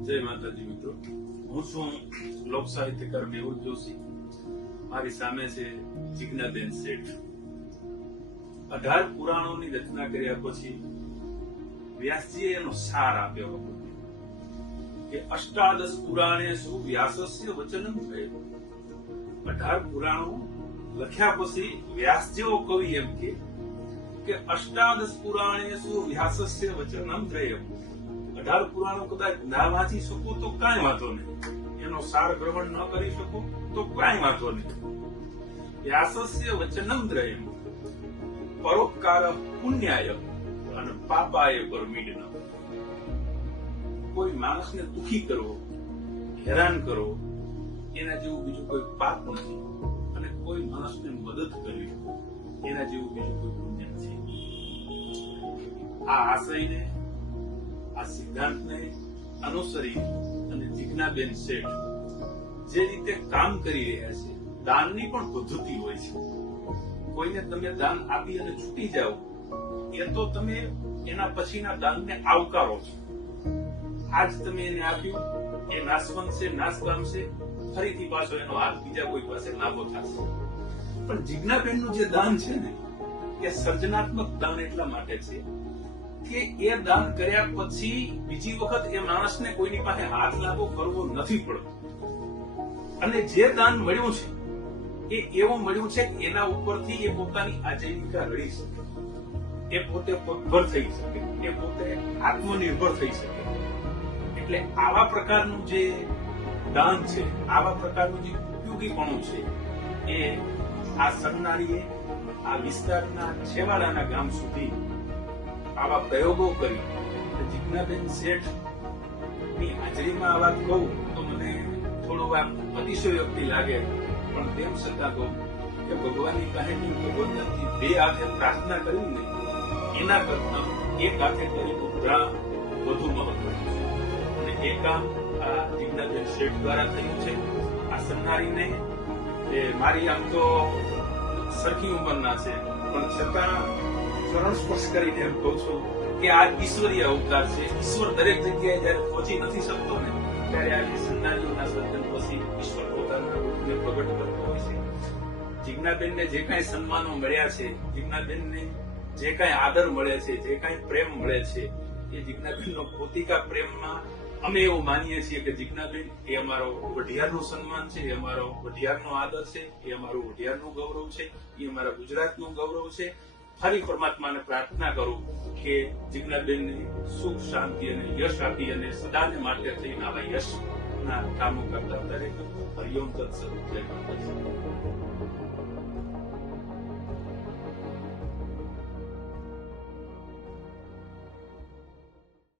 જય માતાજી મિત્રો. હું છું લોક સાહિત્યકાર મેહુલ જોશી. મારી સામે છે જિજ્ઞાબેન શેઠ. અઢાર પુરાણોની રચના કર્યા પછી વ્યાસજીએ એનો સાર આપ્યો હતો કે અષ્ટાદશ પુરાણેશુ વ્યાસસ્ય વચનમ થયેલું અઢાર પુરાણો લખ્યા પછી વ્યાસ જેવો કવિ એમ કે અષ્ટાદશ પુરાણેશુ વ્યાસસ્ય વચનમ થયેલું અઢાર પુરાણો કદાચ ના વાંચી શકો તો કાંઈ વાંધો નહીં. એનો સાર ગ્રહણ ન કરી શકો તો કાંઈ વાંધો નહીં. વ્યાસસ્ય વચનમ દ્રયમ. પરોપકાર પુણ્યાય અને પાપાય પરમીડન કોઈ માણસને દુખી કરવો હેરાન કરવો એના જેવું બીજું કોઈ પાપ નથી અને કોઈ માણસને મદદ કરવી એના જેવું બીજું કોઈ પુણ્ય નથી. આ આશયને આ સિદ્ધાંતને અનુસરી અને જિજ્ઞાબેન શેઠ જે રીતે કામ કરી રહ્યા છે, દાનની પણ પદ્ધતિ હોય છે. કોઈને તમે દાન આપી અને છૂટી જાઓ, એ તો તમે એના પછીના દાનને આવકારો છો. આજ તમે એને આપ્યું, એ નાશવંત છે નાશ પામશે ફરીથી પાછો એનો હાથ બીજા કોઈ પાસે લાંબો થશે. પણ જિજ્ઞાબેનનું જે દાન છે ને, એ સર્જનાત્મક દાન એટલા માટે છે કે એ દાન કર્યા પછી બીજી વખત એ માણસને કોઈની પાસે હાથ લાગો કરવો નથી પડતો. અને જે દાન મળ્યું છે, એ એવું મળ્યું છે, એના ઉપરથી એ પોતાની આજીવિકા રળી શકે. એ પોતે પગભર થઈ શકે. એ પોતે આત્મનિર્ભર થઈ શકે. એટલે આવા પ્રકારનું જે દાન છે, આવા પ્રકારનું જે ઉપયોગીપણું છે, એ આ સરનારીએ આ વિસ્તારના છેવાડાના ગામ સુધી આવા પ્રયોગો કરી જીજ્ઞાબેન શેઠની હાજરીમાં આ વાત કહું તો મને થોડું આમ અતિશયોક્તિ લાગે. પણ તેમ છતાં કહું કે ભગવાનની કહેની ભગવંતથી બે હાથે પ્રાર્થના કરીને એના કરતા એક હાથે કરી ઘણા વધુ મહત્વ છે. અને એ કામ આ જિજ્ઞાબેન શેઠ દ્વારા થયું છે. આ સન્નારીને એ મારી આમ તો સરખી ઉંમરના છે. પણ છતાં ચરણ સ્પર્શ કરીને એમ કહું છું કે આ ઈશ્વરીય અવતાર છે. ઈશ્વર દરેક જગ્યાએ જયારે પહોંચી નથી શકતો ને, ત્યારે આ સન્નારીઓના સર્જન પછી ઈશ્વર પોતાના રૂપને પ્રગટ કરતો હોય છે. જીજ્ઞાબેનને જે કાંઈ સન્માનો મળ્યા છે, જીજ્ઞાબેનને જે કાંઈ આદર મળે છે, જે કાંઈ પ્રેમ મળે છે, એ જીજ્ઞાબેનનો પોતિકા પ્રેમમાં અમે એવું માનીએ છીએ કે જીજ્ઞાબેન એ અમારો વઢિયારનું સન્માન છે, એ અમારો વઢિયારનો આદર છે, એ અમારું વઢિયારનું ગૌરવ છે, એ અમારા ગુજરાતનું ગૌરવ છે ફરી પરમાત્માને પ્રાર્થના કરું કે જિજ્ઞાબેનને સુખ, શાંતિ અને યશ આપી અને સદાને માટે થઈને આવા યશના કામો કરતા દરેક હરિઓમ તત્સત જય માતાજી.